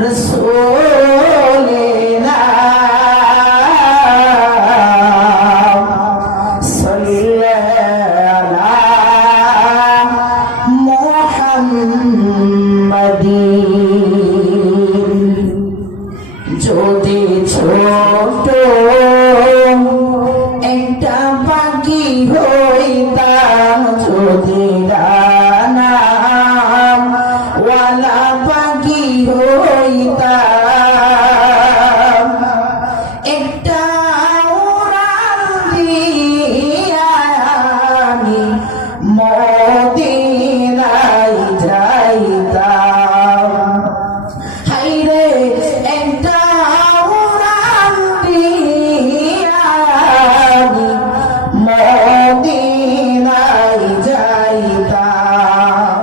রাসূলিনা সাল্লাল্লাহু মুহাম্মাদিন। যদি ছোট একটা পাখি হইতাম, যদি ডানাওয়ালা পাখি হইতাম, একটা উড়াল দিয়া আমি মদিনায় যাইতাম। হায়রে একটা উড়াল দিয়া আমি মদিনায় যাইতাম।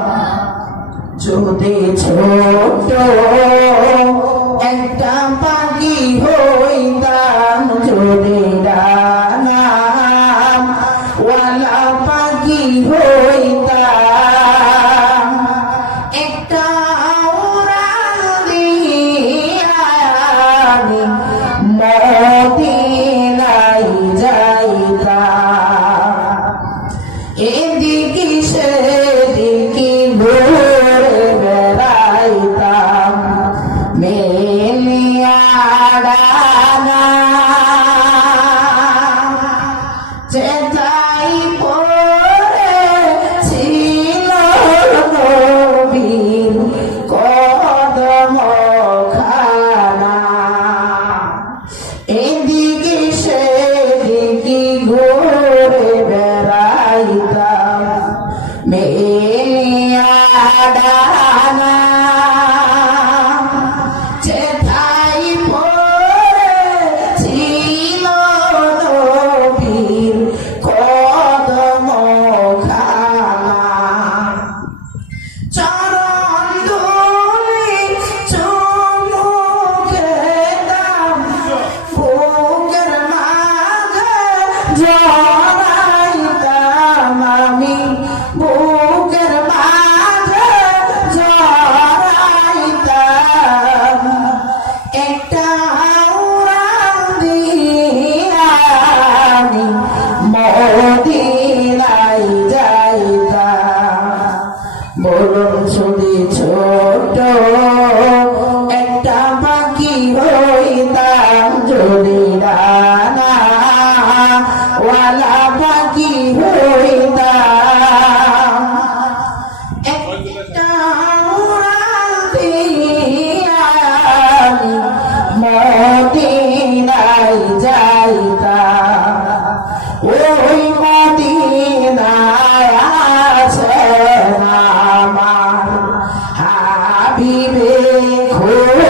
যদি ছোট একটা পাখি হইতাম, যদি ডানাওয়ালা পাখি হইতাম, একটা উড়াল দিয়া আমি মদিনায় যাইতাম। এদিকে সেদিকে ঘুরে বেড়াইতাম, মেলিয়া ডানা চেতাই পড়েছিল নবীর কদম খানা। এদিকে সেদিকে ঘুরে বেড়াইতাম, মেলিয়া ডানা চেতাই পড়েছিল নবীর কদম খানা। চরণ ধুলি চুমু খেতাম, বুকের মাঝে জড়াইতাম আমি, বুকের মাঝে জড়াইতাম। একটা উড়াল দিয়া আমি মদিনায় যাইতাম। বলুন যদি ছোট একটা পাখি হইতাম, যদি ডানাওয়ালা পাখি হইতাম, একটা উড়াল দিয়া আমি মদিনায় যাইতাম। ওই মদিনায় আছেন আমার হাবিবে খোদা।